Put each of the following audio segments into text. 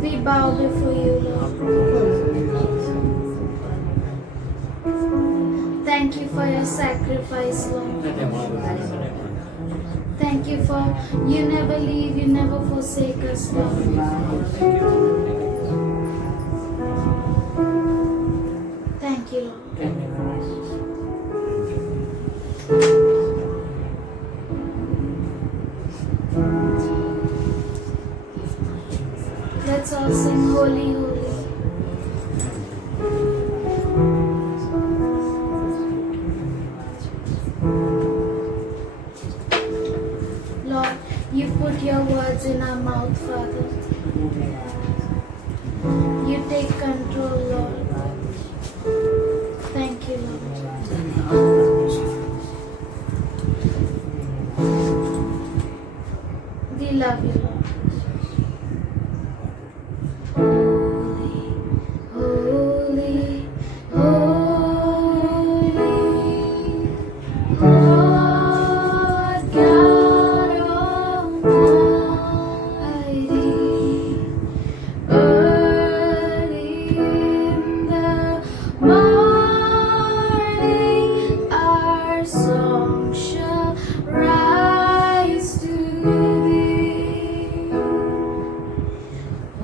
We bow before you, Lord. Thank you for your sacrifice, Lord. Thank you for you never leave, you never forsake us, Lord. Thank you, Lord. Let's all sing Holy, Holy. Lord, you put your words in our mouth, Father. You take control, Lord. Thank you, Lord. We love you, Lord. Holy, holy, holy, Lord God Almighty. Early in the morning, our song shall rise to thee.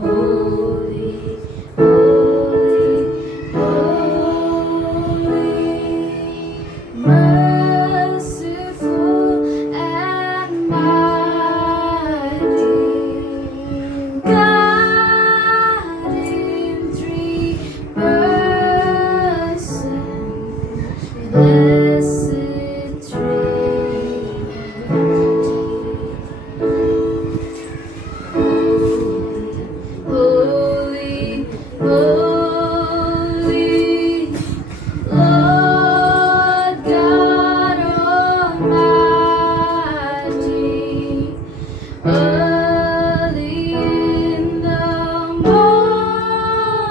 Holy, holy, holy, merciful and mighty, God in three persons, blessed Trinity. Holy, holy, Lord God Almighty. Early in the morning,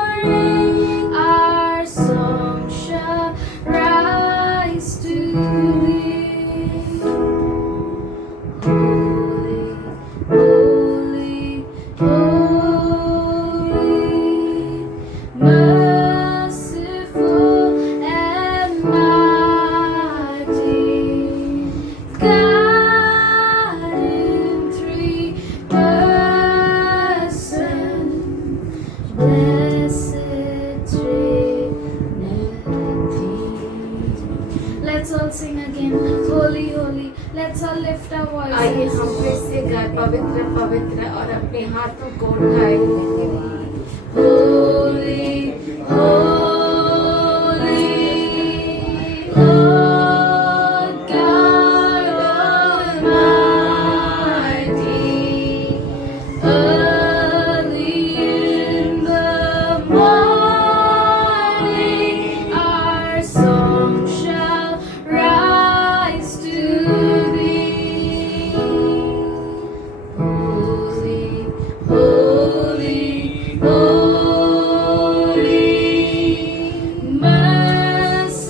our song shall rise to thee. Holy, holy, holy, merciful and mighty, God in three persons, blessed Trinity. Let's all sing again. Holy, holy. Let's all lift our आइए voices. हम फिर से गाएं पवित्र पवित्र और अपने हाथों को उठाएं। Holy, holy, Lord God Almighty. Early in the morning, our song shall rise to thee. Holy, holy, holy,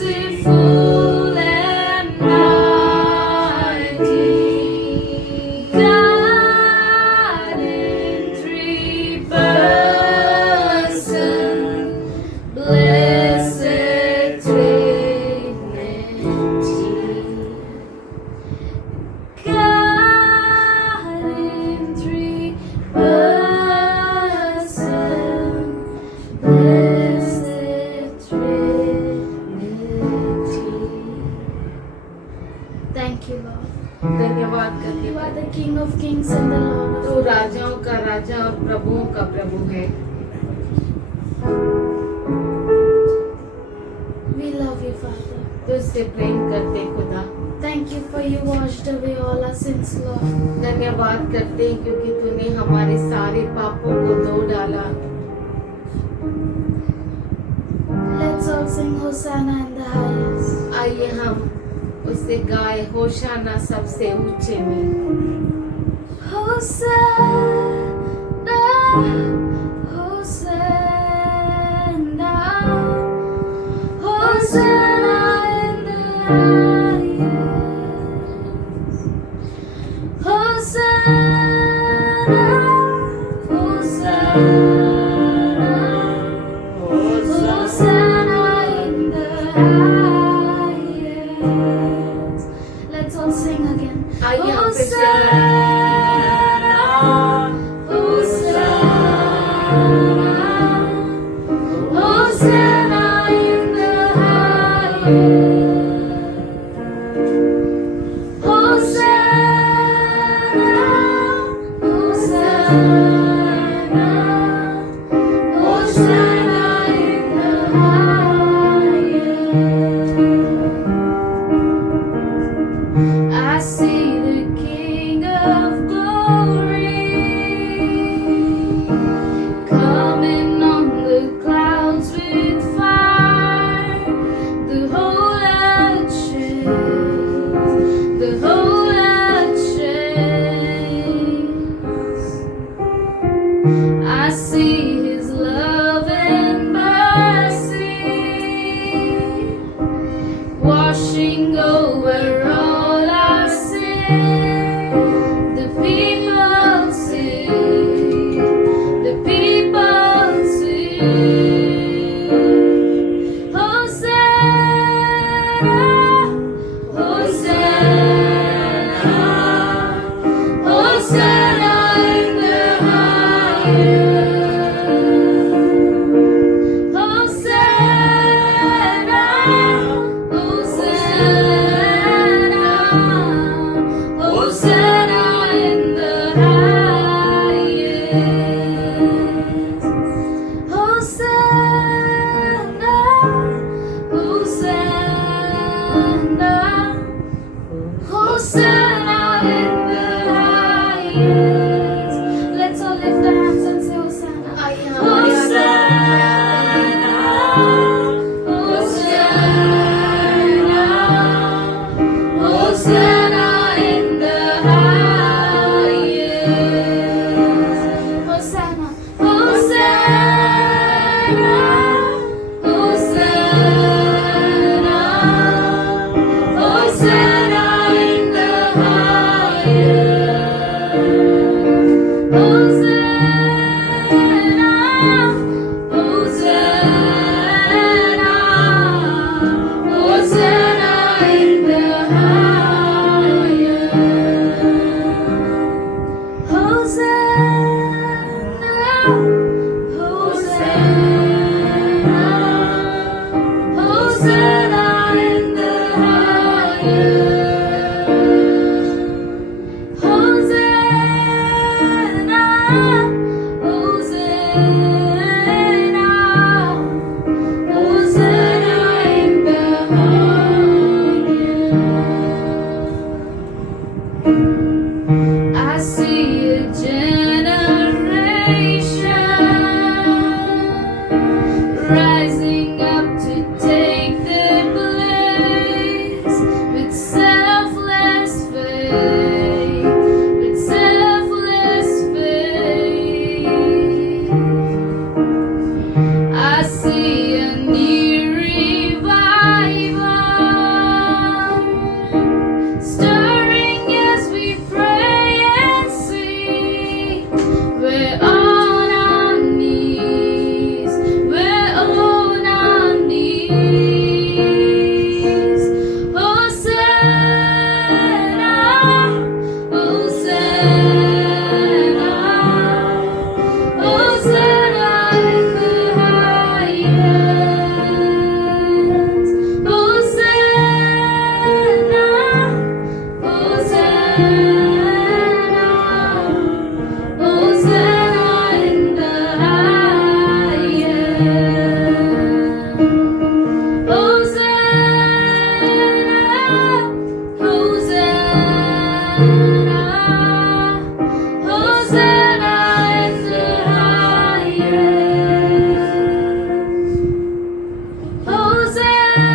merciful and mighty, God in three persons, blessed Trinity. God in three persons, blessed Trinity. Thank you, Lord. धन्यवाद करते You are the King of Kings and the Lord तू of Lords. राजाओं का राजा और प्रभुओं का प्रभु है। We love you, Father. तुझसे प्रेम करते खुदा। Thank you for you washed away all our sins, Lord. धन्यवाद करते हैं क्योंकि तूने हमारे सारे पापों को धो डाला। Let's all sing Hosanna in the highest. आइए हम उससे गाए होशाना सबसे ऊंचे में। Hosanna, Hosanna, Hosanna in the highest. Hosanna, Hosanna. Hosanna in the highest. I see the King of Glory coming on the clouds with fire. The whole earth shakes. The whole earth shakes. I see His love and mercy washing over all our sin. The people sing. The people sing. Hosanna, Hosanna, Hosanna in the highest. Hosanna, Hosanna, Hosanna in the highest. Hosanna, Hosanna, Hosanna in the highest. Let's all lift our hands and say Hosanna. Hosanna, Hosanna in the highest. Hosanna, Hosanna, Hosanna, Hosanna in the highest. Hosanna, Hosanna, Hosanna in the highest. Hosanna, Hosanna, Hosanna in the highest. Hosanna, Hosanna, Hosanna in the highest. I see a generation rising up to take their place with selfless faith, with selfless faith. I see a new revival stirring as we pray and sing. We're on our knees. We're on our knees. Hosanna, Hosanna, Hosanna in the highest. Hosanna, Hosanna, Hosanna in the highest. Hosanna, Hosanna, Hosanna in the highest. Hosanna,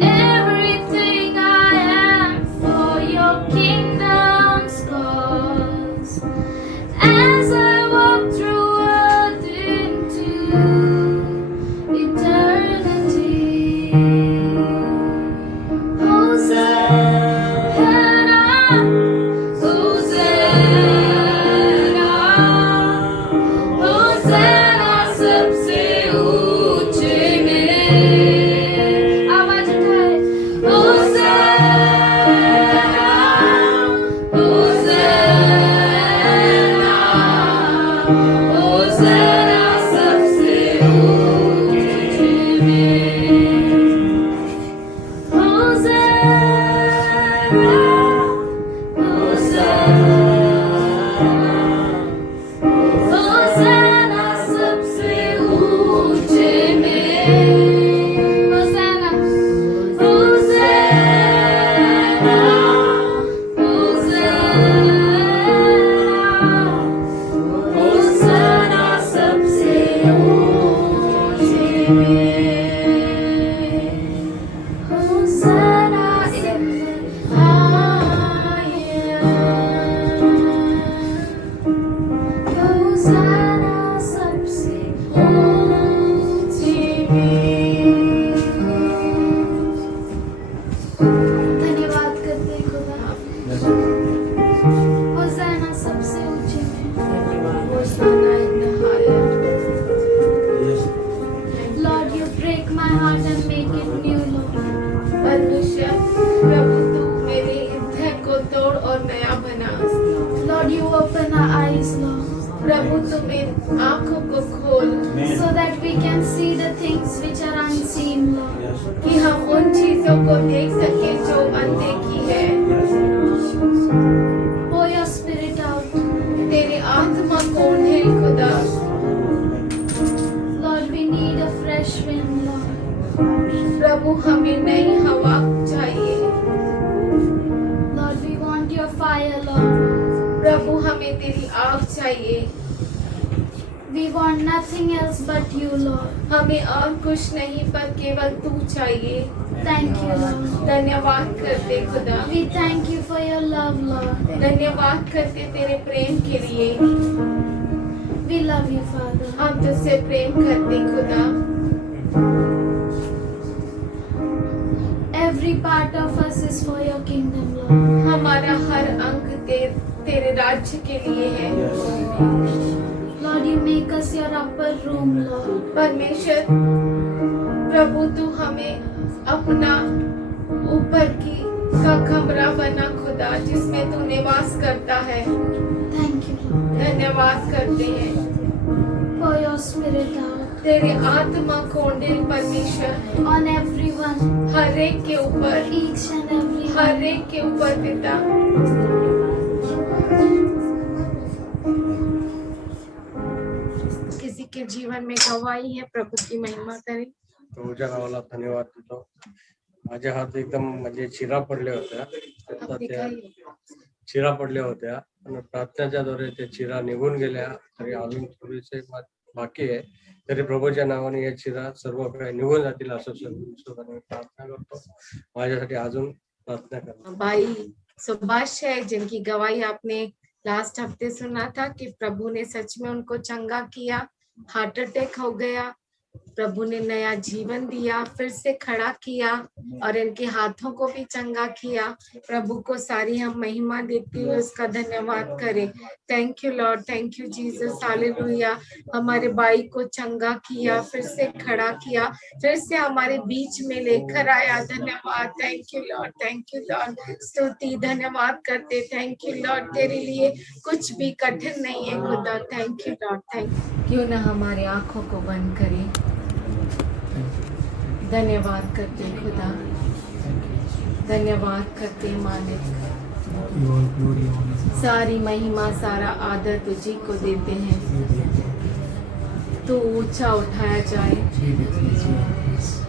everything होशाना सबसे ऊंचे में होशाना होशाना होशाना सबसे ऊंचे में होशाना in the highest होशाना सबसे ऊंचे में धन्यवाद करते हैं खुदा होशाना सबसे ऊंचे में होशाना in the highest. Lord, you break my heart and make it new, Lord. परमेश्वर प्रभु तू मेरे हृदय को तोड़ और नया बना। Lord, you open our eyes, Lord, प्रभु तू मेरी आंखों को खोल so that we can see the things which are unseen, Lord. कि हम उन चीजों को देख सके जो अनदेखी है। Pour your spirit out. तेरे आत्मा को ढेल खुदा। Lord, we need a fresh wind, Lord. प्रभु हमें नई हवा चाहिए। Lord, we want your fire, Lord. प्रभु हमें तेरी आग चाहिए। We want nothing else but you, Lord. हमें और कुछ नहीं पर केवल तू चाहिए। Thank you, Lord. धन्यवाद करते खुदा। We thank you for your love, Lord. धन्यवाद करते तेरे प्रेम के लिए। We love you, Father. हम तुझसे प्रेम करते खुदा। Every part of us is for your kingdom, Lord. हमारा हर अंग तेरे राज्य के लिए है। Lord, you make us your upper room, Lord. परमेश्वर प्रभु तू हमें अपना ऊपर का कमरा बना खुदा जिसमें तू निवास करता है। Thank you, Lord. धन्यवाद करते हैं। Pour your spirit out तेरे आत्मा को ढेल परमेश्वर on everyone, हर एक के ऊपर, each and every हर one. एक के ऊपर पिता। किसी के जीवन में गवाही है, प्रभु की महिमा करें। तुझ्या नावाला धन्यवाद देतो. माझ्या हात एकदम म्हणजे चिरा पडल्या होत्या. आता त्या चिरा पडल्या होत्या आणि प्रार्थनेच्या द्वारे त्या चिरा निघून गेल्या. तरी अजून थोडेसे बाकी आहे. तरी प्रभूच्या नावाने या चिरा सर्व काही निघून जातील असं सर्व प्रार्थना करतो. माझ्यासाठी अजून प्रार्थना करा. भाई सुभाष है जिनकी गवाही आपने लास्ट हफ्ते सुना था कि प्रभु ने सच में उनको चंगा किया। हार्ट अटैक हो गया, प्रभु ने नया जीवन दिया, फिर से खड़ा किया और इनके हाथों को भी चंगा किया। प्रभु को सारी हम महिमा देते हुए उसका धन्यवाद करें। Thank you Lord, thank you Jesus, hallelujah. हमारे भाई को चंगा किया, फिर से खड़ा किया, फिर से हमारे बीच में लेकर आया। धन्यवाद, thank you Lord, thank you Lord. स्तुति धन्यवाद करते, थैंक यू लॉर्ड। तेरे लिए कुछ भी कठिन नहीं है खुदा। Thank you Lord, thank you. क्यों ना हमारी आंखों को बंद करें, धन्यवाद करते खुदा, धन्यवाद करते मालिक। सारी महिमा सारा आदर तुझी को देते हैं। तू ऊंचा उठाया जाए,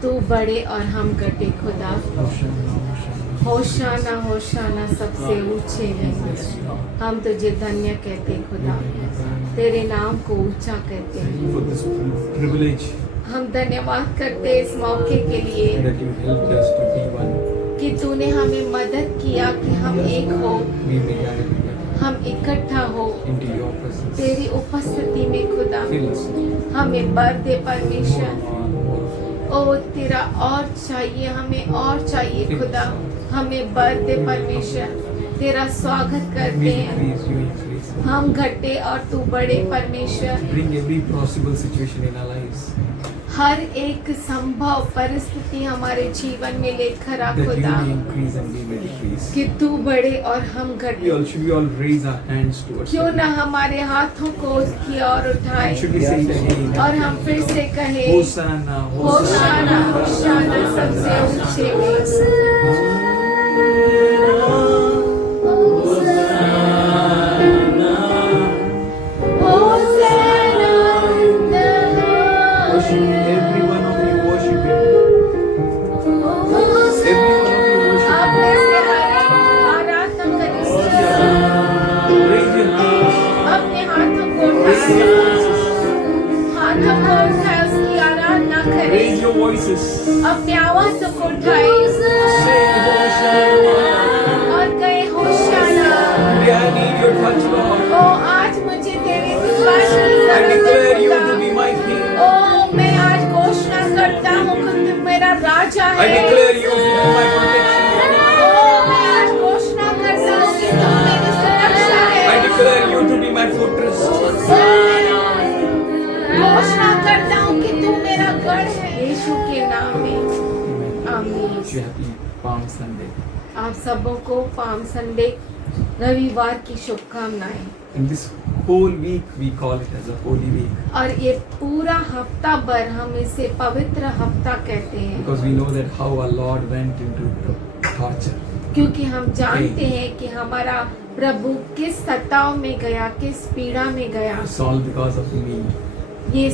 तू बड़े और हम घटे खुदा। होशाना होशाना सबसे ऊंचे में हम तुझे धन्य कहते खुदा, तेरे नाम को ऊंचा कहते हैं। for this privilege हम धन्यवाद करते इस मौके के लिए that you helped us to be one. कि तूने हमें मदद किया कि हम एक हो, We may gather together हम इकट्ठा हो into your presence. तेरी उपस्थिति में खुदा। Fill us हमें बर दे परमेश्वर। more. ओ तेरा और चाहिए, हमें और चाहिए खुदा। हमें बर दे परमेश्वर। तेरा स्वागत We करते हैं। increase, you increase. हम घटे और तू बड़े परमेश्वर। Bring every possible situation in our lives हर एक संभव परिस्थिति हमारे जीवन में लेकर आ that you खुदा, may increase and we may decrease. कि तू बड़े और हम घटे। Should we all raise our hands towards क्यों ना heaven? हमारे हाथों को उसकी ओर उठाए Should we say it again? और हम फिर से कहें Hosanna, होशाना होशाना सबसे ऊंचे में। voices. अपने आवाज़ों को उठाए Say Hosanna. और कहे होशाना। Today I need your touch, Lord. ओ आज मुझे तेरी कृपा की I declare you जरूरत to है be my king. ओ मैं आज घोषणा करता हूँ कि तू मेरा राजा I है declare you to be my protection. ओ मैं आज घोषणा करता हूँ कि तू मेरी सुरक्षा है I declare you to be my fortress. घोषणा करता हूँ कि तू मेरा गढ़ है यीशु के नाम में आमीन। Happy Palm Sunday. आप सबों को पाम संडे रविवार की शुभकामनाएं। And this whole week we call it as a holy week और ये पूरा हफ्ता भर हम इसे पवित्र हफ्ता कहते हैं because we know that how our Lord went into torture. क्योंकि हम जानते हैं कि हमारा प्रभु किस सताव में गया, किस पीड़ा में गया। It's all because of me. ये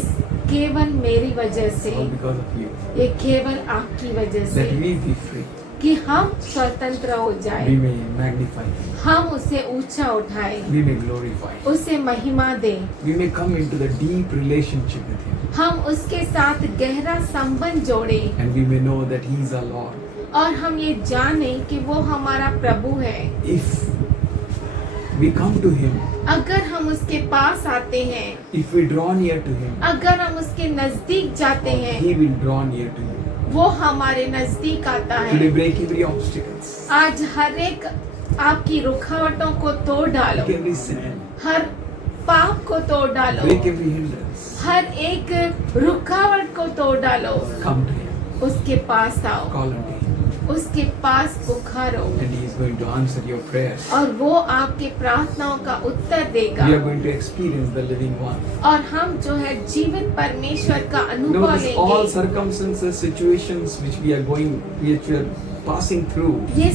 केवल मेरी वजह से, It's all because of you. ये केवल आपकी वजह से That we be free. कि हम स्वतंत्र हो जाए, We may magnify Him. हम उसे ऊंचा उठाए, We may glorify Him. उसे महिमा दें, We may come into the deep relationship with Him. हम उसके साथ गहरा संबंध जोड़ें And we may know that He is our Lord. और हम ये जाने कि वो हमारा प्रभु है। If we come to Him, अगर हम उसके पास आते हैं, if we draw near to Him, अगर हम उसके नजदीक जाते हैं, He will draw near to you. वो हमारे नजदीक आता Today है। break every obstacles. आज हर एक आपकी रुकावटों को तोड़ डालो, Break every sin. हर पाप को तोड़ डालो, Break every hindrance. हर एक रुकावट को तोड़ डालो। Come to Him. उसके पास आओ, Call on Him. उसके पास पुकारो And He is going to answer your prayers. और वो आपके प्रार्थनाओं का उत्तर देगा। We are going to experience the living one. और हम जो है जीवन परमेश्वर का अनुभव Notice all लेंगे। circumstances, situations which we are passing through. ये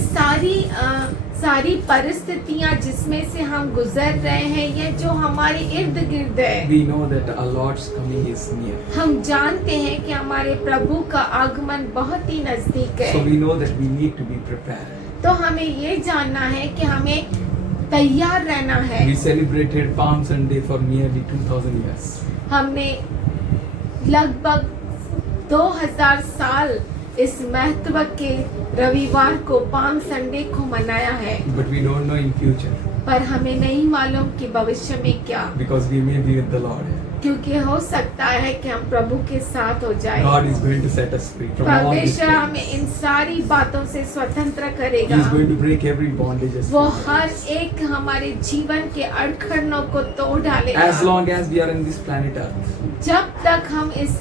सारी परिस्थितियां जिसमें से हम गुजर रहे हैं, ये जो हमारे इर्द गिर्द है, We know that our Lord's coming is near. हम जानते हैं कि हमारे प्रभु का आगमन बहुत ही नजदीक So है। we know that we need to be prepared. तो हमें ये जानना है कि हमें तैयार रहना है। We celebrated Palm Sunday for nearly 2000 years. हमने लगभग 2000 साल इस महत्व के रविवार को पाम संडे को मनाया है, But we don't know in future पर हमें नहीं मालूम कि भविष्य में क्या, because we may be with the Lord. क्योंकि हो सकता है कि हम प्रभु के साथ हो जाए। God is going to set us free from all these परमेश्वर हमें things. इन सारी बातों से स्वतंत्र He करेगा। is going to break every bondage. वो हर एक हमारे जीवन के अड़खड़ों को तोड़ डालेगा। As long as we are in this planet Earth, जब तक हम इस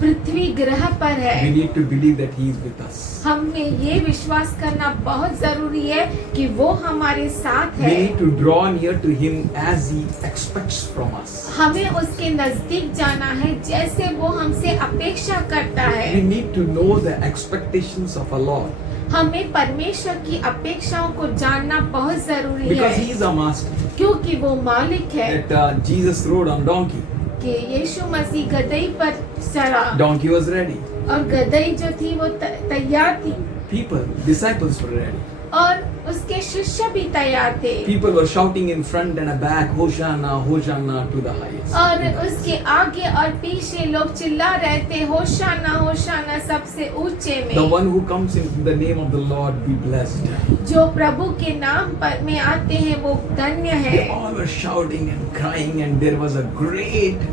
पृथ्वी ग्रह पर we है, need to believe that He is with us. हमें ये विश्वास करना बहुत जरूरी है कि वो हमारे साथ We है। need to draw near to Him as He expects from us. हमें उसके नजदीक जाना है जैसे वो हमसे अपेक्षा करता We है। need to know the expectations of our Lord हमें परमेश्वर की अपेक्षाओं को जानना बहुत जरूरी because He है, is our master. क्योंकि वो मालिक है। That Jesus rode on donkey. कि यीशु मसीह गदई पर चढ़ा Donkey was ready. और गदई जो थी वो तैयार थी People, disciples were ready. और उसके शिष्य भी तैयार थे। People were shouting in front and back, Hosanna, Hosanna to the highest. और उसके आगे और पीछे लोग चिल्ला रहे थे, होशाना होशाना सबसे ऊंचे The में। one who comes in the name of the Lord be blessed. जो प्रभु के नाम पर में आते हैं वो धन्य They है। all were shouting and crying, and there was a great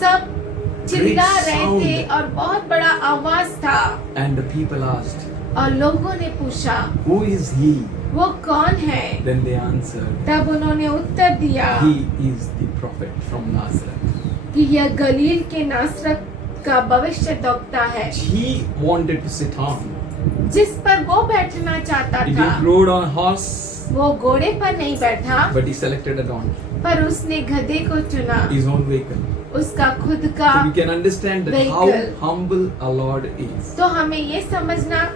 सब चिल्ला Great रहे sound. थे और बहुत बड़ा आवाज था। and the people asked, और लोगों ने पूछा Who is he? वो कौन है? Then they answered, तब उन्होंने उत्तर दिया He is the prophet from Nazareth. कि यह गलील के नासरत का भविष्यद्वक्ता है, He wanted to sit on. जिस पर वो बैठना चाहता He था। didn't rode on a horse, वो घोड़े पर नहीं बैठा, but he selected a donkey, पर उसने गधे को चुना, his own vehicle. उसका खुद का। So we can understand that how Vehicle. humble our Lord is. तो हमें ये समझना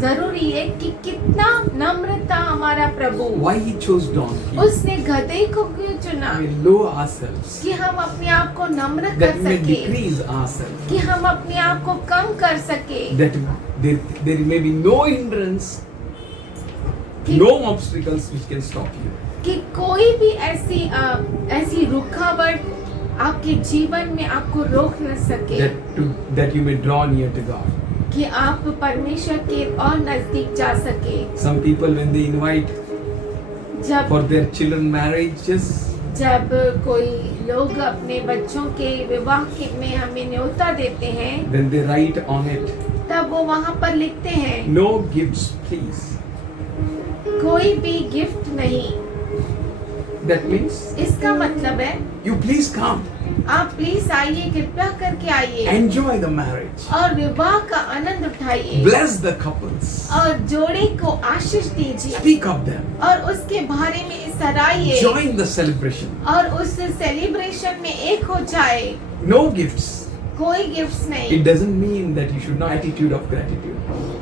जरूरी है कि कितना नम्र था हमारा प्रभु। Why he chose donkey? उसने गधे को क्यों चुना? We low ourselves, कि हम अपने आप को नम्र that कर we may सके, decrease ourselves, कि हम अपने आप को कम कर सके, that there may be no hindrance, कि, no obstacles which can stop you. कि कोई भी ऐसी रुकावट आपके जीवन में आपको रोक न सके that you may draw near to God. कि आप परमेश्वर के और नजदीक जा सके। Some people, when they invite जब for their children marriages, जब कोई लोग अपने बच्चों के विवाह में हमें न्योता देते हैं, then they write on it, तब वो वहाँ पर लिखते हैं no gifts please. कोई भी गिफ्ट नहीं। That means इसका मतलब है you please come, आप प्लीज आइए, कृपया करके आइए enjoy the marriage, और विवाह का आनंद उठाइए bless the couples, और जोड़े को आशीष दीजिए speak of them, और उसके बारे में सराहिए join the celebration. और उस सेलिब्रेशन में एक हो जाए। No gifts. कोई गिफ्ट्स नहीं। It doesn't mean that you should know attitude of gratitude.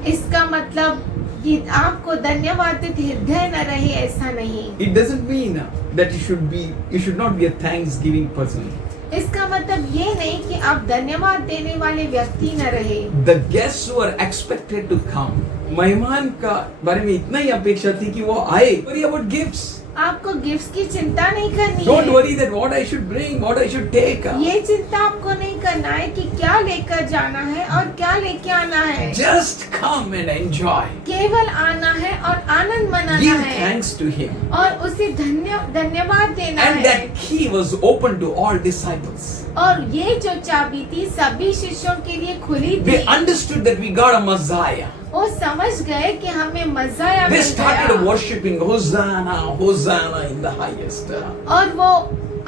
इसका मतलब कि आपको धन्यवादित हृदय न रहे, ऐसा नहीं। It doesn't mean that you should not be a thanksgiving person. इसका मतलब ये नहीं कि आप धन्यवाद देने वाले व्यक्ति न रहे। The guests who are expected to come, मेहमान का बारे में इतना ही अपेक्षा थी कि वो आए। Worry about gifts. आपको गिफ्ट्स की चिंता नहीं करनी Don't है। worry that what I should bring, what I should take. ये चिंता आपको नहीं करना है कि क्या लेकर जाना है और क्या लेके आना है। Just come and enjoy. केवल आना है और आनंद मनाना Give है thanks to Him. और उसे धन्यवाद देना And है। that key was open to all disciples. और ये जो चाबी थी सभी शिष्यों के लिए खुली थी। They understood that we got a Messiah. वो समझ गए कि हमें मज़ाया They मिल started गया worshiping Hosanna, Hosanna in the highest. और वो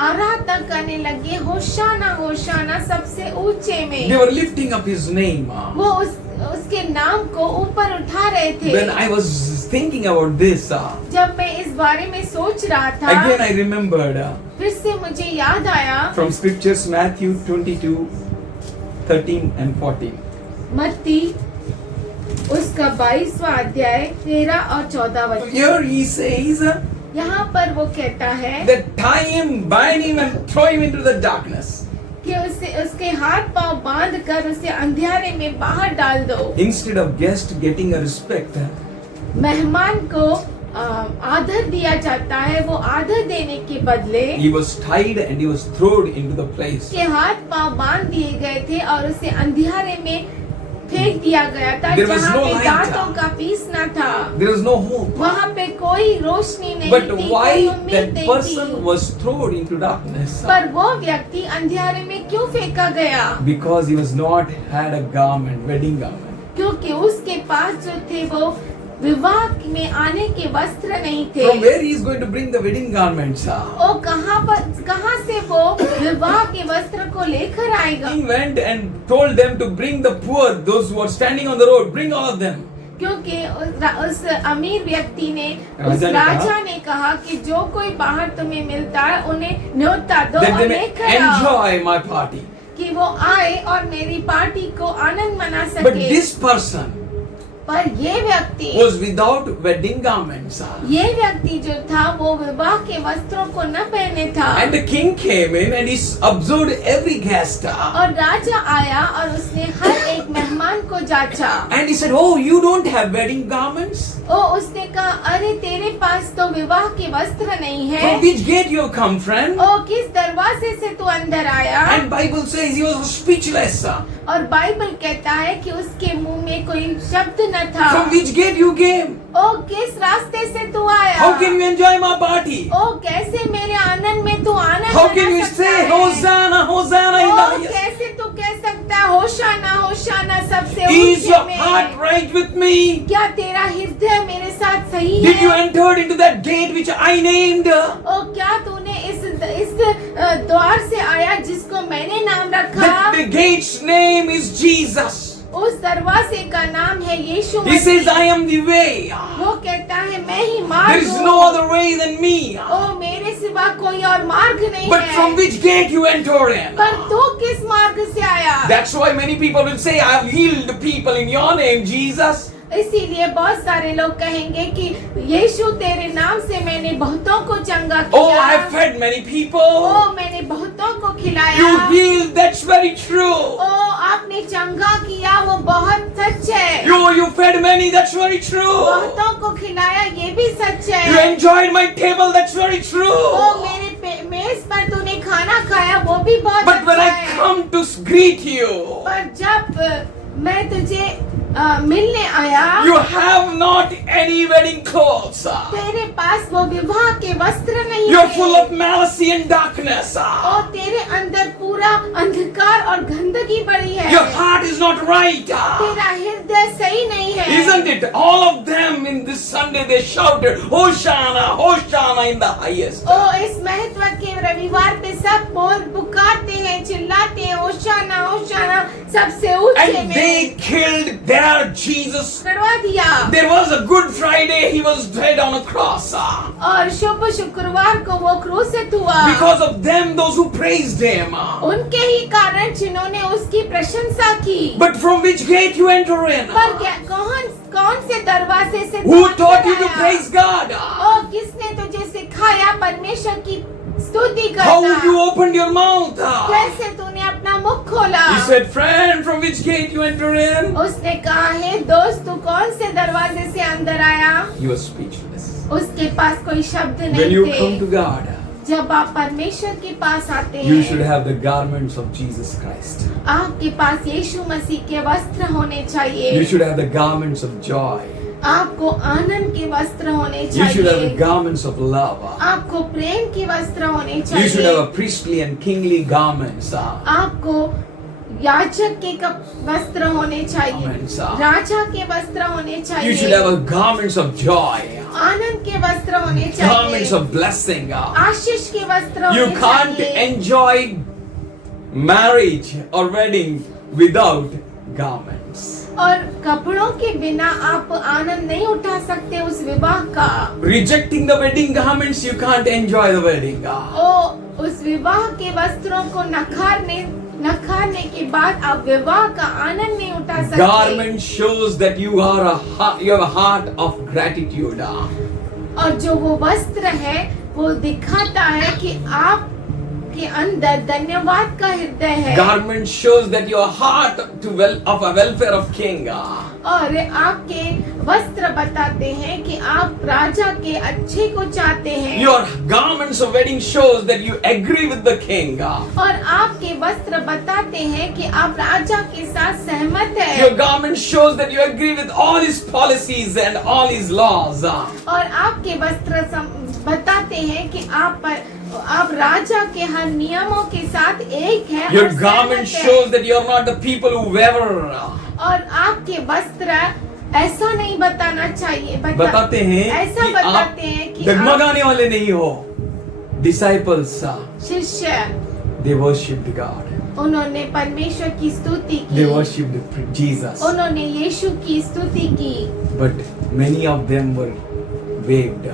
आराधना करने लगे, होशाना होशाना सबसे ऊंचे They में। were lifting up His name. वो उसके नाम को ऊपर उठा रहे थे। When I was thinking about this, जब मैं इस बारे में सोच रहा था, again I remembered फिर से मुझे याद आया from scriptures Matthew 22, 13 and 14. मत्ती उसका 22वां अध्याय 13 और 14 So वचन। here He says यहाँ पर वो कहता है that tie Him, bind Him and throw Him into the darkness. कि उसके हाथ पांव बांध कर उसे अंधेरे में बाहर डाल दो। Instead of guest getting a respect, मेहमान को आदर दिया जाता है, वो आदर देने के बदले He was tied and He was thrown into the place. के हाथ पांव बांध दिए गए थे और उसे अंधेरे में फेंक दिया गया था, There was जहाँ no पे light. दांतों का पीसना था। There was no hope. वहाँ पे कोई रोशनी नहीं But थी, why कोई उम्मीद that नहीं person थी। was thrown into darkness? पर वो व्यक्ति अंधेरे में क्यों फेंका गया? Because he was not had a garment, wedding garment. क्योंकि उसके पास जो थे वो विवाह में आने के वस्त्र नहीं थे। From where he is going to bring the wedding garments? वो कहाँ से वो विवाह के वस्त्र को लेकर आएगा? He went and told them to bring the poor, those who are standing on the road, bring all of them. क्योंकि उस अमीर व्यक्ति ने उस राजा ने कहा, राजा ने कहा कि जो कोई बाहर तुम्हें मिलता है उन्हें न्योता दो That और they may लेकर आओ enjoy my party. कि वो आए और मेरी पार्टी को आनंद मना But सके। this person पर ये व्यक्ति was without wedding garments. ये व्यक्ति जो था वो विवाह के वस्त्रों को न पहने था। And the king came in and he observed every guest. और राजा आया और उसने हर एक मेहमान को जांचा। And he said, oh, you don't have wedding garments? उसने कहा, अरे तेरे पास तो विवाह के वस्त्र नहीं है। From which gate you have come, friend? किस दरवाजे से तू अंदर आया? And Bible says he was speechless. और बाइबल कहता है कि उसके मुंह में कोई शब्द न था। From which gate you came? किस रास्ते से तू आया? How can you enjoy my party? कैसे मेरे आनंद में तू आनंद How can मना you सकता say है? Hosanna, Hosanna in the highest? कैसे तू कह सकता है होशाना होशाना सबसे Is ऊंचे your में? heart right with me? क्या तेरा हृदय मेरे साथ सही Did you है? enter into that gate which I named? क्या तूने इस द्वार से आया जिसको मैंने नाम रखा? The gate's name is Jesus. उस दरवाजे का नाम है यीशु He says, Masih. I am the way. वो कहता है मैं ही मार्ग There is हूँ। no other way than me. मेरे सिवा कोई और मार्ग नहीं But है। from which gate you enter in? पर तू किस मार्ग से आया? That's why many people will say, I have healed people in your name, Jesus. इसीलिए बहुत सारे लोग कहेंगे कि यीशु तेरे नाम से मैंने बहुतों को चंगा किया। Oh, I have fed many people. मैंने बहुतों को खिलाया। You healed, that's very true. आपने चंगा किया, वो बहुत सच है। You fed many, that's very true. बहुतों को खिलाया, ये भी सच है। You enjoyed my table, that's very true. मेरे मेज पर तूने खाना खाना खाया वो भी बहुत But when अच्छा I है। come to greet you, पर जब मैं तुझे मिलने आया, you have not any wedding clothes. तेरे पास वो विवाह के वस्त्र नहीं You're है। full of malice and darkness. और तेरे अंदर पूरा अंधकार और गंदगी भरी है। Your heart is not right. तेरा हृदय सही नहीं है। Isn't it? All of them in this Sunday they shouted, Hosanna, Hosanna in the highest. ओ इस महत्व के रविवार पे सब बोल पुकारते हैं, चिल्लाते हैं, होशाना होशाना, सबसे ऊंचे And they में killed their Jesus. करवा दिया। There was a Good Friday, he was dead on a cross. और शुभ शुक्रवार को वो क्रूसित हुआ। Because of them, those who praised him. उनके ही कारण जिन्होंने उसकी प्रशंसा की। But from which gate you enter in? पर क्या कौन से दरवाजे से Who तू taught you to आया? praise God? ओ किसने तुझे सिखाया परमेश्वर की स्तुति How करना? you opened your mouth? कैसे तूने अपना मुख खोला? He said, friend, from which gate you enter in? उसने कहा है दोस्त तू कौन से दरवाजे से अंदर आया? He was speechless. उसके पास कोई शब्द When नहीं you come to थे। God, जब आप परमेश्वर के पास आते you should हैं, have the garments of Jesus Christ. आपके पास यीशु मसीह के वस्त्र होने You चाहिए। should have the garments of joy. आपको आनंद के वस्त्र होने You should have the चाहिए। garments of love. आपको प्रेम के वस्त्र होने You should have चाहिए। a priestly and kingly garments. आपको याजक के वस्त्र होने चाहिए, Garments. राजा के वस्त्र होने You should चाहिए, have a garments of joy. आनंद के वस्त्र होने Garments चाहिए, of blessing. आशीष के वस्त्र You होने can't चाहिए। enjoy marriage or wedding without garments. और कपड़ों के बिना आप आनंद नहीं उठा सकते उस विवाह का। Rejecting the wedding garments, you can't enjoy the wedding. ओ उस विवाह के वस्त्रों को नकारने के बाद आप विवाह का आनंद नहीं उठा सकते। Garment shows that you have a heart of gratitude. और जो वो वस्त्र है वो दिखाता है कि आप के अंदर धन्यवाद का हृदय है। Garment shows that your heart of a welfare of king. और आपके वस्त्र बताते हैं कि आप राजा के अच्छे को चाहते हैं। Your garments of wedding shows that you agree with the king. और आपके वस्त्र बताते हैं कि आप राजा के साथ सहमत हैं। Your garment shows that you agree with all his policies and all his laws. और आपके वस्त्र बताते हैं कि आप राजा के हर नियमों के साथ एक है। Your और garment सहमत हैं। shows that you are not the people who waver. और आपके वस्त्र ऐसा नहीं बताना चाहिए, बताते हैं ऐसा कि आप बताते हैं कि डगमगाने वाले नहीं हो. Disciples, शिष्य they worshipped God. उन्होंने परमेश्वर की स्तुति They की, worshipped Jesus. उन्होंने यीशु की स्तुति की, But many of them were waved.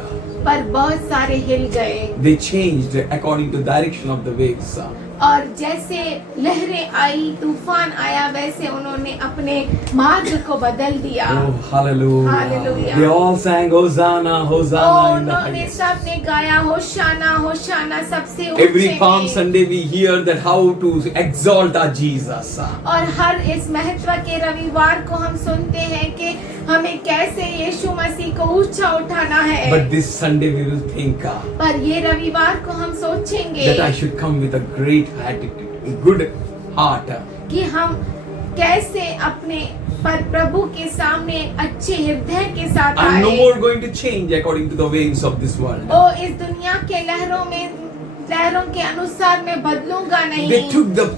पर बहुत सारे हिल गए। They changed according to the direction of the waves. और जैसे लहरें आई, तूफान आया, वैसे उन्होंने अपने मार्ग को बदल दिया। Oh, hallelujah. Hallelujah. They all sang Hosanna, Hosanna in the उन्होंने highest. सबने गाया होशाना होशाना सबसे Every ऊंचे Palm में। Sunday we hear that how to exalt our Jesus. और हर इस महत्व के रविवार को हम सुनते हैं कि हमें कैसे यीशु मसीह को ऊंचा उठाना है। But this Sunday we will think पर ये रविवार को हम सोचेंगे that I should come with a great attitude, good heart. कि हम कैसे अपने पर प्रभु के सामने अच्छे हृदय के साथ I'm no आए। more going to change according to the waves of this world. ओ इस दुनिया के लहरों के अनुसार मैं बदलूंगा They नहीं। took the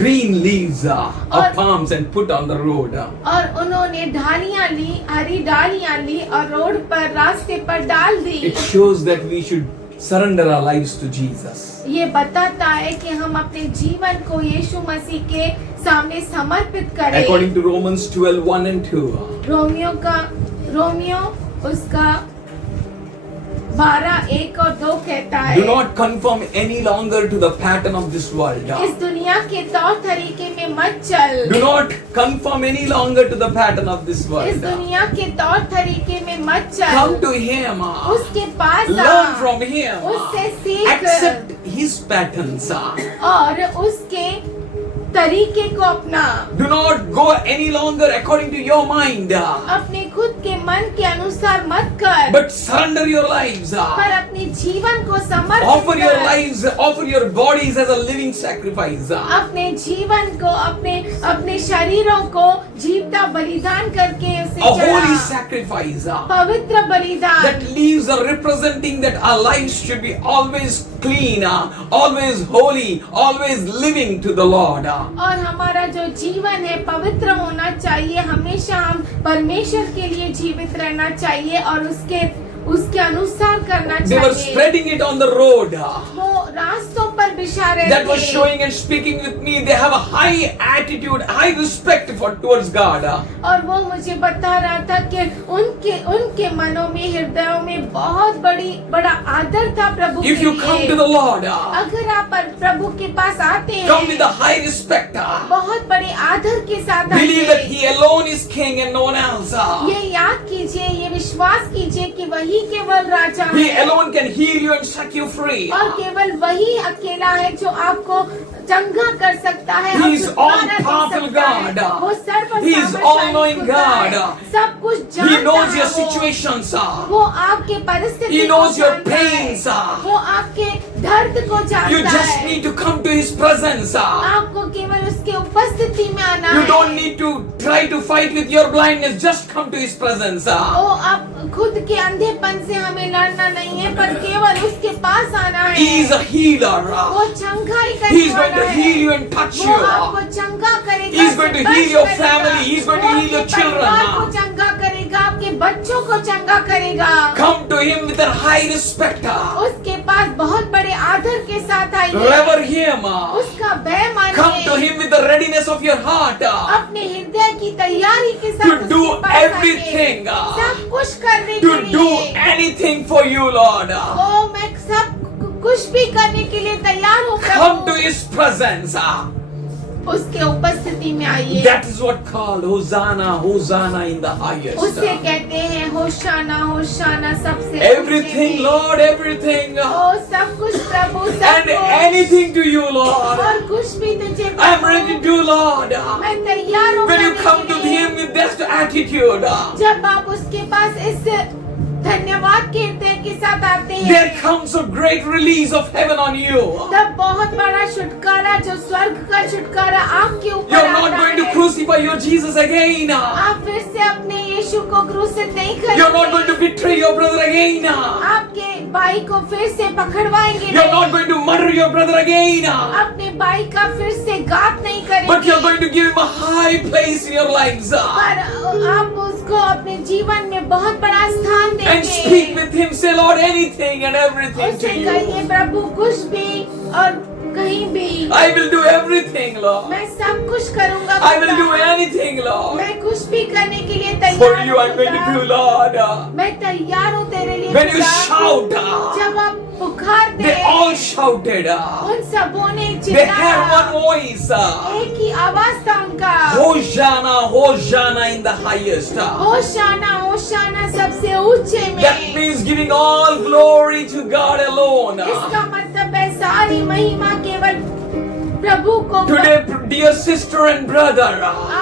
green leaves of और- palms and put on the road. और उन्होंने डालियां ली, हरी डालियां ली और रोड पर रास्ते पर डाल दी। It shows that we should surrender our lives to Jesus. ये बताता है कि हम अपने जीवन को यीशु मसीह के सामने समर्पित करें। According to Romans 12:1 and 2. रोमियो उसका 12:1 और 2 कहता है, Do not conform any longer to the pattern of this world. इस दुनिया के तौर तरीके में मत चल। Do not conform any longer to the pattern of this इस world. दुनिया के तौर तरीके में मत चल। Come to Him. उसके पास आ, Learn from Him. उससे सीख Accept His patterns. और उसके तरीके को अपना। Do not go any longer according to your mind. अपने खुद के मन के अनुसार मत छोड़कर, but surrender your lives. पर अपने जीवन को समर्पित Offer your कर, lives, offer your bodies as a living sacrifice. अपने जीवन को, अपने शरीरों को जीवता बलिदान करके उसे A holy चढ़ा, sacrifice पवित्र बलिदान that leaves are representing that our lives should be always clean, always holy, always living to the Lord. और हमारा जो जीवन है पवित्र होना चाहिए, हमेशा हम परमेश्वर के लिए जीवित रहना चाहिए और उसके अनुसार करना They were चाहिए। spreading it on the road. वो रास्तों पर बिछा रहे That was थे showing and speaking with me. They have a high attitude, high respect towards God. और वो मुझे बता रहा था कि उनके मनों में, हृदयों में बहुत बड़ा आदर था प्रभु के If you come to लिए। the Lord, अगर आप प्रभु के पास आते come with a हैं high respect. बहुत बड़े आदर के साथ Believe that आइए। He alone is King and no one else. ये याद कीजिए, ये विश्वास कीजिए कि वही केवल राजा He है alone can heal you and set you free. और केवल वही अकेला है जो आपको चंगा कर सकता है। He is आपको छुटकारा दे all-powerful सकता है। God. वो सर्वसामर्थ्य He is all-knowing खुदा है। God. सब कुछ He जानता knows है your वो। situations. वो आपके परिस्थिति He को knows your जानता है। pains. वो आपके दर्द को You जानता just है। need to come to His presence. आपको केवल उसके उपस्थिति में आना You है। don't need to try to fight with your blindness. Just come to His presence. वो आप खुद के अंधेपन से हमें लड़ना नहीं है, पर केवल उसके पास आना है। He is a healer. वो चंगाई He करने is going वाला to है। heal you and touch वो आपको you. चंगा करेगा, He is going to स्पर्श heal your करेगा। family. He is going to वो heal your आपके परिवार children. को चंगा करेगा, आपके बच्चों को चंगा करेगा। Come to Him with a high respect. उसके पास बहुत बड़े आदर के साथ आइए। Rever Him. उसका भय Come to मानिए। Him with the readiness of your heart. अपने हृदय की तैयारी के साथ To do उसके पास आइए। everything. सब कुछ करने To के do लिए। anything for you, Lord. ओ मैं सब कुछ भी करने के लिए तैयार हूँ Come to Prabhu. His presence. उसके उपस्थिति में आइए। That is what called Hosanna, Hosanna in the highest. उसे कहते हैं होशाना, होशाना सबसे Everything, ऊंचे में। Lord, everything. ओ सब कुछ प्रभु, सब And कुछ। anything to you, Lord. और कुछ भी तुझे I am Prabhu. ready to do, Lord. मैं तैयार हूँ When you करने come के to लिए। Him with that attitude, जब आप उसके पास इस धन्यवाद के हृदय के साथ आते हैं, there comes a great release of heaven on you. तब बहुत बड़ा छुटकारा, जो स्वर्ग का छुटकारा आपके You ऊपर are not आता going to है। crucify your Jesus again. आप फिर से अपने यीशु को क्रूसित नहीं You are not going to करेंगे। betray your brother again. आपके भाई को फिर से पकड़वाएंगे You are not नहीं। going to murder your brother again. अपने भाई का फिर से घात नहीं करेंगे। But you are going to give him a high place in your lives. पर आप उसको अपने जीवन में बहुत बड़ा स्थान And speak देंगे। with him. Say, Lord, anything and everything उससे to कहिए you. प्रभु कुछ भी और कहीं भी I will do everything, Lord. मैं सब कुछ करूँगा I will do खुदा। anything, Lord. मैं कुछ भी करने के लिए For तैयार you, हूँ I'm going to खुदा। do, Lord. मैं तैयार हूँ तेरे लिए When you खुदा। shout, जब आप पुकारते they all shouted. उन सबों ने They had चिल्लाया, one voice. एक ही आवाज था उनका, Hosanna, Hosanna in the highest. होशाना, होशाना सबसे ऊंचे में। That means giving all glory to God alone. इसका मतलब है सारी महिमा केवल प्रभु को। Today, dear sister and brother,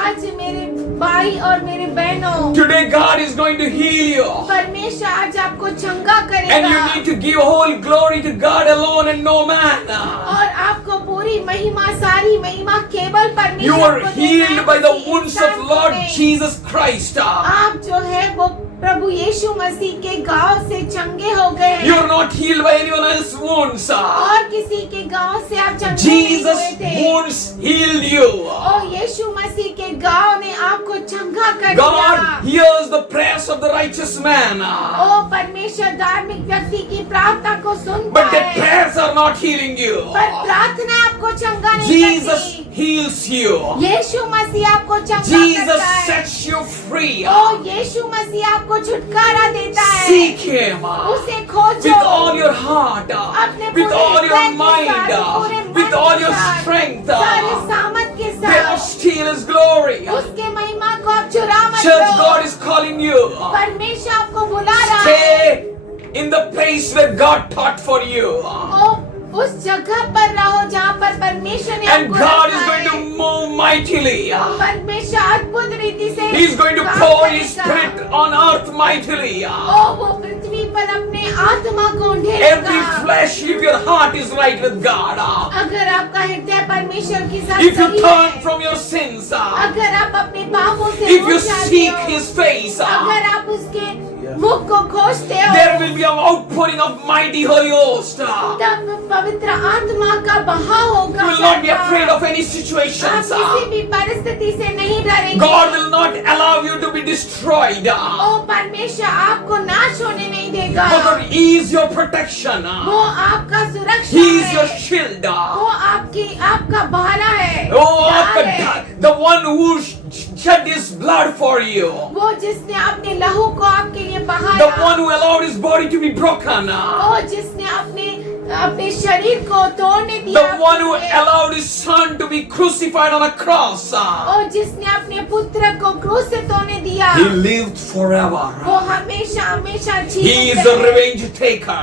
आज मेरे भाई और मेरे बहनों, today God is going to heal you. परमेश्वर आज आपको चंगा And करेगा you need to give whole glory to God alone and no man. और आपको पूरी महिमा, सारी महिमा केवल You परमेश्वर are को देना healed है, by the किसी wounds इंसान of को Lord नहीं। Jesus Christ. आप जो है वो प्रभु यीशु मसीह के गांव से चंगे हो गए You हैं are not healed by anyone else's wounds. और किसी के गांव से आप चंगे नहीं Jesus' हुए थे। wounds healed you. और यीशु मसीह के गांव ने आपको चंगा कर God दिया। hears the prayers of the righteous man. ओ परमेश्वर धार्मिक व्यक्ति की प्रार्थना को सुनता But the है, prayers are not healing you. पर प्रार्थना आपको चंगा नहीं Jesus करती। heals you. यीशु मसीह आपको चंगा Jesus करता है। sets you free. ओ यीशु मसीह आपको छुटकारा देता है। Seek Him उसे खोजो with all your heart, अपने with पूरे all your हृदय के mind, साथ, पूरे मन with all के your साथ, strength. सारे सामर्थ के Never साथ steal His glory. उसके महिमा को आप चुरा मत Church, लो। God is calling you. परमेश्वर आपको बुला रहा है। Stay in the place where God taught for you. ओ उस जगह पर रहो जहाँ पर परमेश्वर ने And आपको God is रखा going to है। move mightily. परमेश्वर अद्भुत रीति से He is going to काम pour His करेगा। Spirit on earth mightily. ओ वो पृथ्वी पर अपने आत्मा को Every ढेलेगा। flesh, if your heart is right with God, अगर आपका हृदय परमेश्वर के साथ if you सही turn है, from your sins, अगर आप अपने पापों से if you मुड़ जाते seek हो, His face, अगर आप उसके मुख को खोजते हो, there will be an outpouring of mighty Holy Ghost. You तब पवित्र आत्मा का बहाव होगा। will not be afraid of any situations. आप किसी भी परिस्थिति से नहीं डरेंगे। God will not allow you to be destroyed. ओ परमेश्वर आपको नाश होने नहीं देगा। But He is your protection. वो आपका सुरक्षा He is your है। shield. वो आपका बहारा है। Oh, ढाल है। the one who shed His blood for you. वो जिसने अपने लहू को आपके लिए The बहाया। one who allowed His body to be broken. वो जिसने अपने शरीर को तोड़ने दिया। The one who आपके लिए। allowed His Son to be crucified on a cross. और जिसने अपने पुत्र को क्रूस से तोड़ने दिया। He lived forever. वो हमेशा हमेशा He is जीवित a है। revenge ओ taker.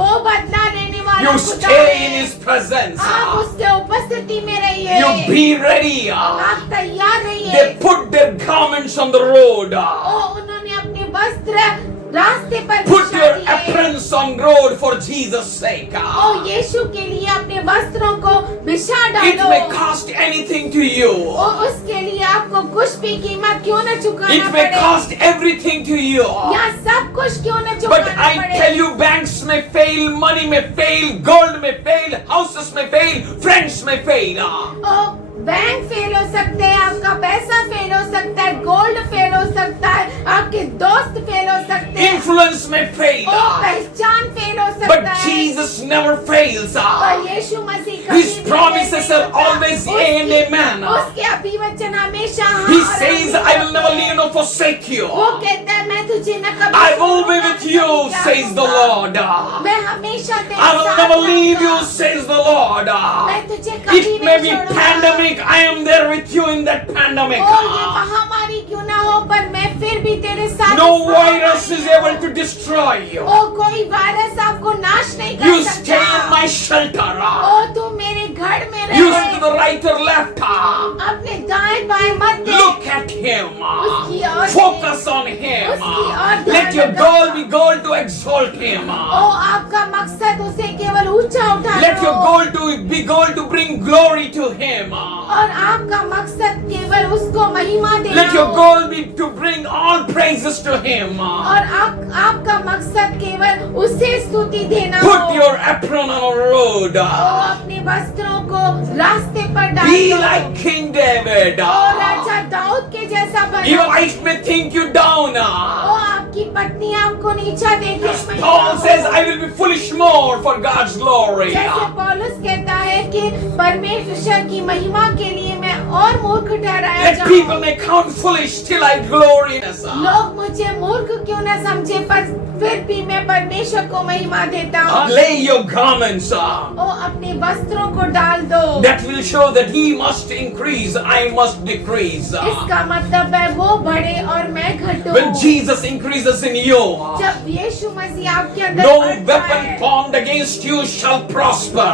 वो बदला लेने वाला You खुदा stay in है। His presence. आप उसके उपस्थिति में रहिए। You be ready. आप तैयार रहिए। They put their garments on the road. ओ उन्होंने अपने वस्त्र रास्ते पर Put बिछा your दिए। aprons on road for Jesus' sake. ओ यीशु के लिए अपने वस्त्रों को बिछा It डालो। may cost anything to you. और उसके लिए आपको कुछ भी कीमत क्यों न चुकाना It may पड़े। cost everything to you. या सब कुछ क्यों न But चुकाना I पड़े। tell you, banks may fail, money may fail, gold may fail, houses may fail, friends may fail. O bank fail हो सकते हैं, आपका पैसा फेल हो सकता है, गोल्ड फेल हो सकता है, आपके दोस्त फेल हो सकते हैं, Influence may ओ fail. पहचान फेल हो But सकता है। Jesus never fails. और यीशु मसीह कभी His भी promises फेल are नहीं always होता। yea and amen. उसके अभिवचन हमेशा हाँ He और says, आमीन I will never होते leave हैं। nor forsake you. वो कहता है मैं तुझे न कभी I will be छोड़ूंगा, with न you, कभी says the त्यागूंगा। Lord. मैं हमेशा तेरे I will साथ never leave रहूंगा। you, says the Lord. मैं तुझे कभी It may नहीं be छोड़ूंगा। pandemic, I am there with you in that pandemic. ओ ये महामारी क्यों ना हो पर मैं फिर भी तेरे साथ No इस महामारी virus is में हूँ। able to destroy you. ओ कोई वायरस आपको नाश नहीं कर You सकता। stay in my shelter. ओ तू मेरे घर में You रहे। to the right or left. अपने दाएं बाएं मत देख। Look at Him. उसकी ओर Focus on Him. उसकी ओर ध्यान Let your लगाओ। goal be goal to exalt Him. ओ आपका मकसद उसे केवल ऊंचा उठाना Let your हो। goal to be goal to bring glory to Him. और आपका मकसद केवल उसको महिमा देना Let your हो। goal be to bring all praises to Him. और आपका मकसद केवल उसे स्तुति देना हो। Put your apron on a road. ओ अपने वस्त्रों को रास्ते पर डाल Be दो। like King David. ओ राजा दाऊद के जैसा Your बनो। wife may think you down. ओ आपकी पत्नी आपको नीचा देखे महिला Paul हो। says, I will be foolish more for God's glory. जैसे पौलुस कहता है कि परमेश्वर की महिमा के लिए मैं और मूर्ख ठहराया Let people जाऊं। may count foolish till I glory. लोग मुझे मूर्ख क्यों न समझे पर फिर भी मैं परमेश्वर को महिमा देता हूँ। Lay your garments. ओ अपने वस्त्रों को डाल दो। That will show that He must increase, I must decrease. इसका मतलब है वो बढ़े और मैं घटूं। When Jesus increases in you, जब यीशु मसीह आपके अंदर no बढ़ता weapon है, formed against you shall तो prosper.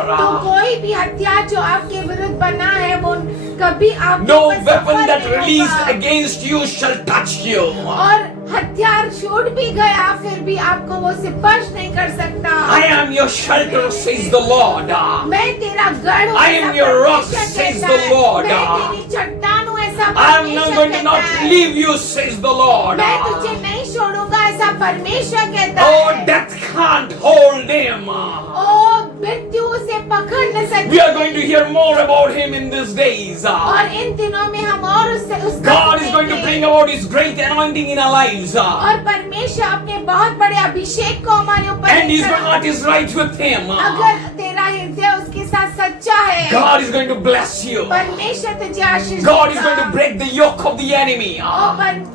कोई भी हथियार जो आपके विरुद्ध बना है वो कभी आपके No ऊपर weapon सफल that नहीं released होगा। against you shall touch you. और हथियार छूट भी गया फिर भी आपको वो स्पर्श नहीं कर सकता। I am your shelter, says the Lord. मैं तेरा गढ़ हूँ, I ऐसा am your rock, परमेश्वर says कहता the है। Lord. मैं तेरी चट्टान हूँ, ऐसा I am not परमेश्वर going to कहता not है। leave you, says the Lord. मैं तुझे नहीं छोड़ूंगा, ऐसा परमेश्वर कहता Oh, है। death can't hold him. ओ मृत्यु उसे पकड़ न सकती। We are going to hear more about him in these days. और इन दिनों में हम और उससे उसका God is going to सुनेंगे। bring about His great anointing in our lives. और परमेश्वर अपने बहुत बड़े अभिषेक को हमारे ऊपर And His लेकर heart is right with Him. अगर तेरा हृदय उसके साथ सच्चा है, God is going to bless you. परमेश्वर तुझे आशीष God is देगा। going to break the yoke of the enemy. और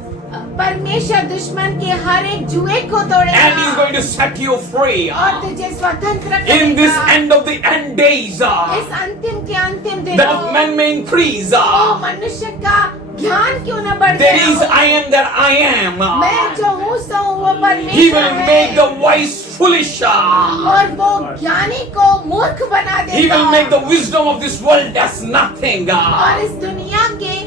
परमेश्वर दुश्मन के हर एक जुए को तोड़ेगा And He's going to set you free. और तुझे स्वतंत्र In this करेगा। end of the end days, इस अंतिम के अंतिम that दिनों men may increase. ओ मनुष्य का ज्ञान क्यों न बढ़ There गया is हो? I am that I am. मैं जो हूँ सो हूँ वो He परमेश्वर will make है। the wise foolish. और वो ज्ञानी को मूर्ख बना He देगा will make the wisdom of this world as nothing. और इस दुनिया के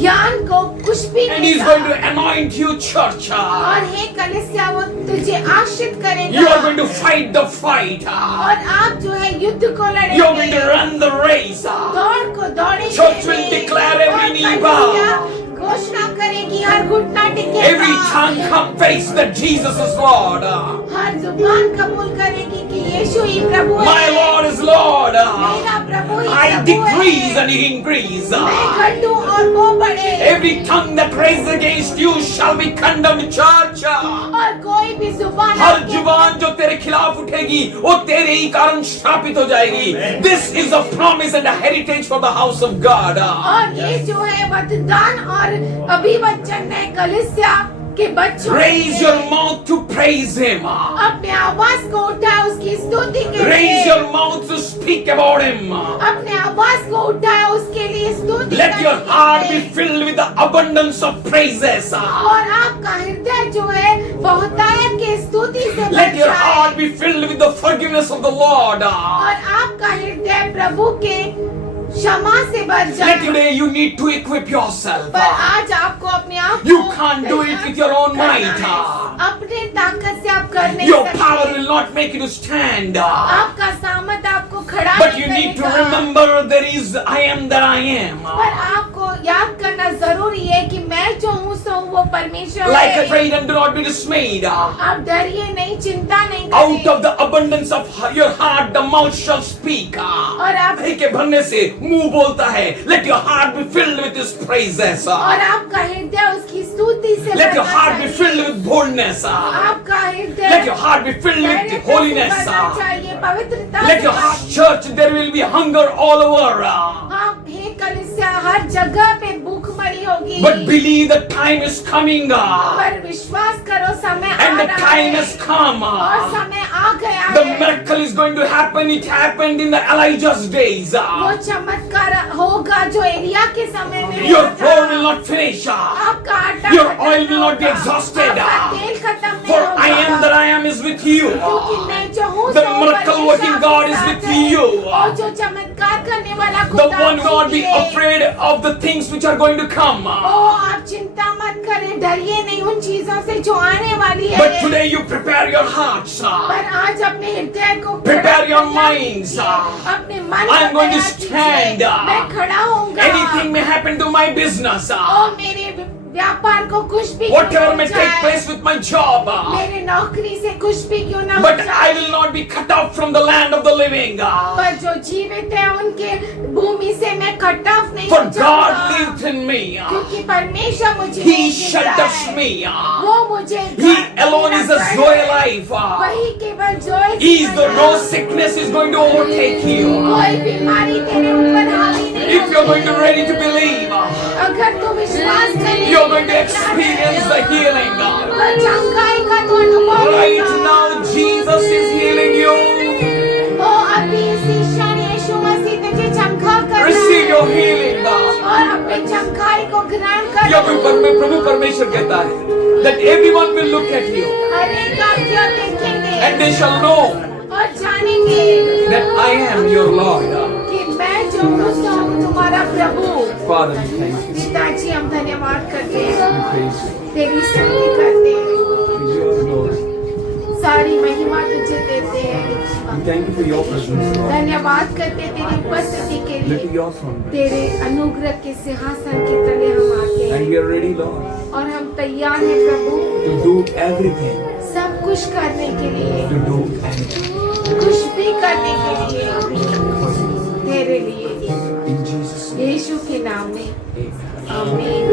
ज्ञान को कुछ भी And नहीं He's going to anoint you, church. और हे कलीसिया वो तुझे आश्रित You करेगा are going to fight the fight. और आप जो है युद्ध को You are going to लड़ेंगे run the race. दौड़ को दौड़ेंगे Church will declare every और knee bow. कलीसिया घोषणा करेगी हर घुटना Every tongue टिकेगा confess that Jesus is Lord. हर जुबान कबूल करेगी कि यीशु ही प्रभु My है Lord is Lord. मेरा प्रभु ही I प्रभु decrease है and He increase. मैं घटूं और वो बढ़े Every tongue that raises against you shall be condemned, church. और कोई भी जुबान हर आपके जुबान जो तेरे खिलाफ उठेगी वो तेरे ही कारण श्रापित हो जाएगी. This is a promise and a heritage for the house of God. और ये जो है वरदान और अभिवचन है कलीसिया के बच्चों Raise your mouth to praise Him. अपने आवाज को उठाए उसकी स्तुति के Raise लिए your mouth to speak about Him. अपने आवाज को उठाए उसके लिए स्तुति Let करने your के heart be लिए। filled with the abundance of praises. और आपका हृदय जो है बहुतायत के स्तुति से भर Let your जाए। heart be filled with the forgiveness of the Lord. और आपका हृदय प्रभु के क्षमा से भर Let जाए today you need to equip yourself. पर आज आपको अपने आप You को can't do it with your own might. अपने ताकत से आप कर नहीं Your power सकते will not make you to stand. आपका सामर्थ आपको खड़ा But नहीं you need to करेगा। remember there is I am that I am. पर आपको याद करना जरूरी है कि मैं जो हूँ सो वो परमेश्वर Like है afraid and do not be dismayed. आप डरिए नहीं चिंता नहीं Out करिए of the abundance of your heart the mouth shall speak. और आप हृदय के भरने से मुंह बोलता है. Let your heart be filled with His praises. और आपका हृदय उसकी स्तुति से Let your भरना heart be चाहिए। filled with boldness. आपका हृदय Let your heart be filled with धैर्य से holiness. भरना चाहिए पवित्रता Let से your heart, church, there will be hunger all over. हाँ हे कलीसिया हर जगह पे भूखमरी होगी But believe the time is coming. पर विश्वास करो समय आ And the रहा time है has come. और समय आ गया The है miracle is going to happen. It happened in the Elijah's days. वो चमत्कार होगा जो एलिया के समय में Your हुआ था। flour will not finish. आपका आटा Your खत्म oil will not be होगा। exhausted. आपका तेल खत्म नहीं For होगा। I am that I am is with you. क्योंकि मैं जो हूँ The सो miracle परमेश्वर working आपके God is साथ with है। you. और जो चमत्कार करने वाला The खुदा one God be आपके लिए। afraid of the things which are going to come. ओ आप चिंता मत करें डरिए नहीं उन चीजों से जो आने वाली है But today you prepare your hearts. पर आज अपने हृदय को Prepare खड़ा your तैयार minds. कीजिए। अपने मन I am को going to तैयार कीजिए। stand. मैं खड़ा होऊंगा Anything may happen to my business. ओ मेरे व्यापार को कुछ भी Whatever क्यों may ना take जाए, place with my job. मेरे नौकरी से कुछ भी क्यों ना हो But I जाए will not be cut off from the land of the living. पर जो जीवित है उनके भूमि से मैं कट ऑफ नहीं For हो God जाऊंगा lives in me. क्योंकि परमेश्वर मुझे He नहीं जीता shelters है। me. वो मुझे He alone is a Zoe life. वही केवल जोए He is the no sickness is going to overtake you. कोई बीमारी तेरे ऊपर हावी नहीं If you're going to होगी। ready to believe, अगर तू विश्वास करेगा you're going to experience the healing. तो चंगाई का तू अनुभव Right करेगा। now, Jesus is healing you. ओ अभी इसी क्षण यीशु मसीह तुझे चमका कर रहा Receive है। your healing. और अपने चमकाई को ग्रहण कर या प्रभु परमेश्वर कहता है that everyone will look at you हर एक आपकी ओर देखेंगे and they shall know और जानेंगे that I am your Lord. कि मैं जो हूँ सो हूँ तुम्हारा प्रभु। Father, we thank you. पिताजी हम धन्यवाद करते We हैं praise you. तेरी स्तुति करते हैं We give you glory. सारी महिमा तुझे देते हैं We thank you for your presence, Lord. धन्यवाद करते हैं तेरी उपस्थिति के Let लिए your son be. तेरे अनुग्रह के सिंहासन के तले हम आते And हैं we are ready, Lord, और हम तैयार हैं प्रभु to do everything. सब कुछ करने के लिए To do anything. कुछ भी करने के लिए तेरे लिए In Jesus' name. यीशु के नाम में Amen. आमीन